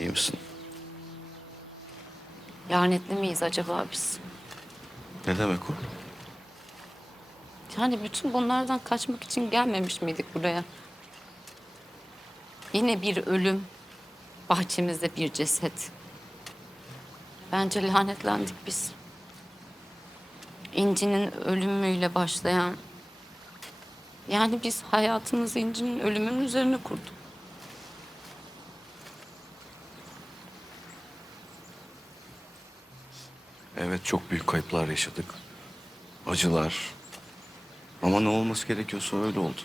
İyi misin? Lanetli miyiz acaba biz? Ne demek o? Yani bütün bunlardan kaçmak için gelmemiş miydik buraya? Yine bir ölüm, bahçemizde bir ceset. Bence lanetlendik biz. İnci'nin ölümüyle başlayan... Yani biz hayatımızı İnci'nin ölümünün üzerine kurduk. Evet çok büyük kayıplar yaşadık. Acılar. Ama ne olması gerekiyorsa öyle oldu.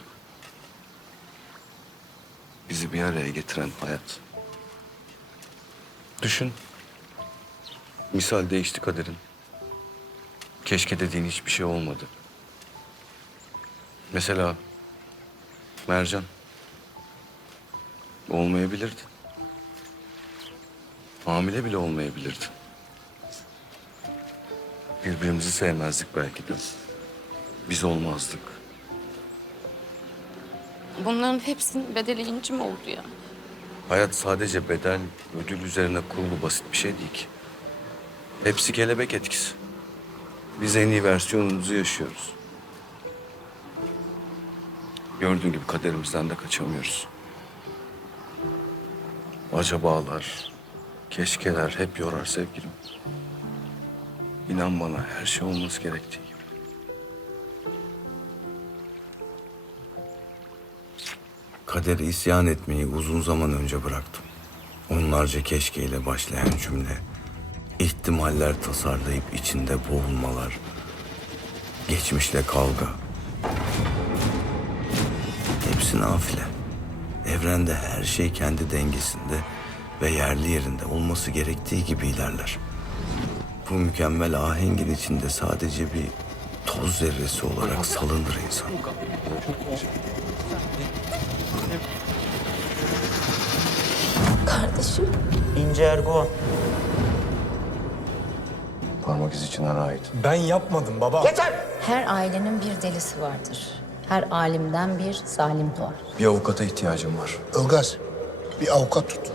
Bizi bir araya getiren hayat. Düşün. Misal değişti kaderin. Keşke dediğin hiçbir şey olmadı. Mesela Mercan. Olmayabilirdi. Hamile bile olmayabilirdi. Birbirimizi sevmezdik belki de. Biz olmazdık. Bunların hepsinin bedeli İnci mi oldu ya? Hayat sadece bedel, ödül üzerine kurulu basit bir şey değil ki. Hepsi kelebek etkisi. Biz en iyi versiyonumuzu yaşıyoruz. Gördüğün gibi kaderimizden de kaçamıyoruz. Acabalar, keşkeler hep yorar sevgilim. İnan bana her şey olması gerektiği gibi. Kadere isyan etmeyi uzun zaman önce bıraktım. Onlarca keşkeyle başlayan cümle, ihtimaller tasarlayıp içinde boğulmalar, geçmişle kavga. Hepsi nafile. Evrende her şey kendi dengesinde ve yerli yerinde olması gerektiği gibi ilerler. Bu mükemmel ahengin içinde sadece bir toz zerresi olarak salınır insan. Kardeşim. İnce Erguvan. Parmak izi Çınar'a ait. Ben yapmadım baba. Her ailenin bir delisi vardır. Her alimden bir zalim doğar. Bir avukata ihtiyacım var. Ilgaz, bir avukat tut.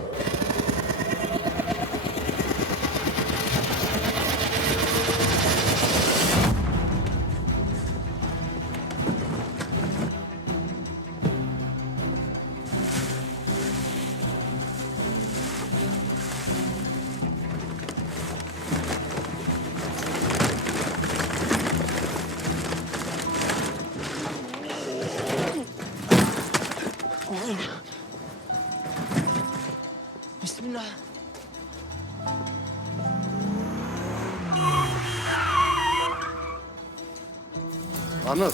Anıl,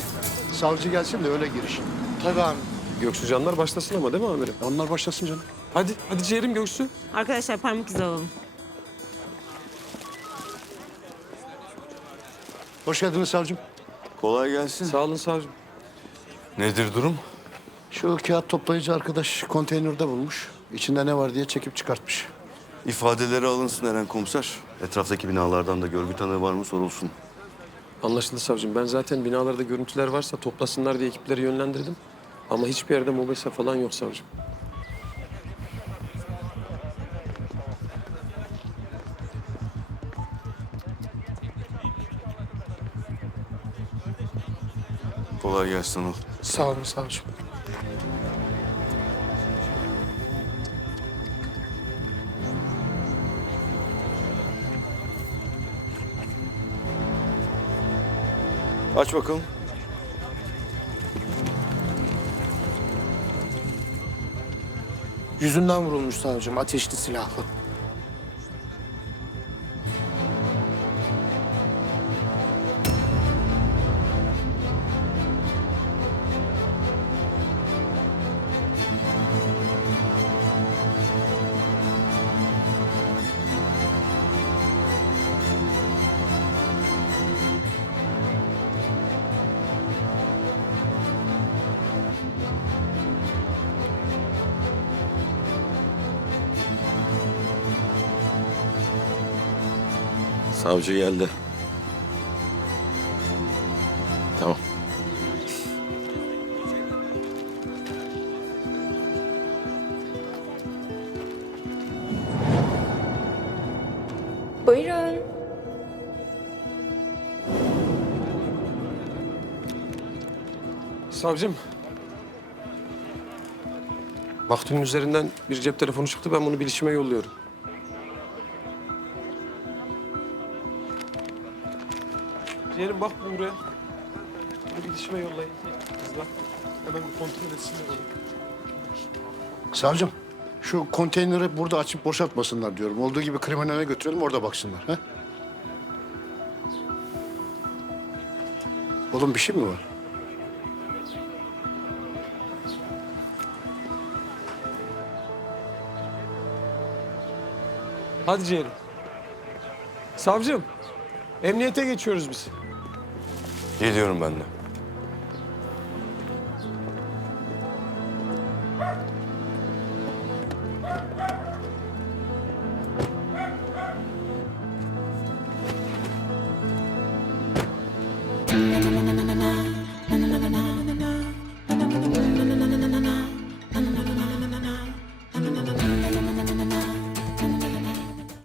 savcı gelsin de öyle giriş. Tabii abi. Göksu Canlar başlasın ama değil mi amirim? Onlar başlasın canım. Hadi, hadi ciğerim Göksu. Arkadaşlar parmak izi alalım. Hoş geldiniz savcım. Kolay gelsin. Sağ olun savcım. Nedir durum? Şu kağıt toplayıcı arkadaş konteynerde bulmuş. İçinde ne var diye çekip çıkartmış. İfadeleri alınsın Eren komiser. Etraftaki binalardan da görgü tanığı var mı sorulsun. Anlaşıldı savcım. Ben zaten binalarda görüntüler varsa toplasınlar diye ekipleri yönlendirdim. Ama hiçbir yerde mobese falan yok savcım. Kolay gelsin Anıl. Sağ olun savcım. Aç bakalım. Yüzünden vurulmuş savcım, ateşli silahlı. Savcı geldi. Tamam. Buyurun. Savcım. Maktumun üzerinden bir cep telefonu çıktı. Ben bunu bilişime yolluyorum. Ciğerim bak buraya. Bunu bilişime yollayın. Kızlar. Hemen bir kontrol etsinler onu. Savcım şu konteyneri burada açıp boşaltmasınlar diyorum. Olduğu gibi kriminale götürelim orada baksınlar. He? Oğlum bir şey mi var? Hadi ciğerim. Savcım. Emniyete geçiyoruz biz. Geliyorum ben de.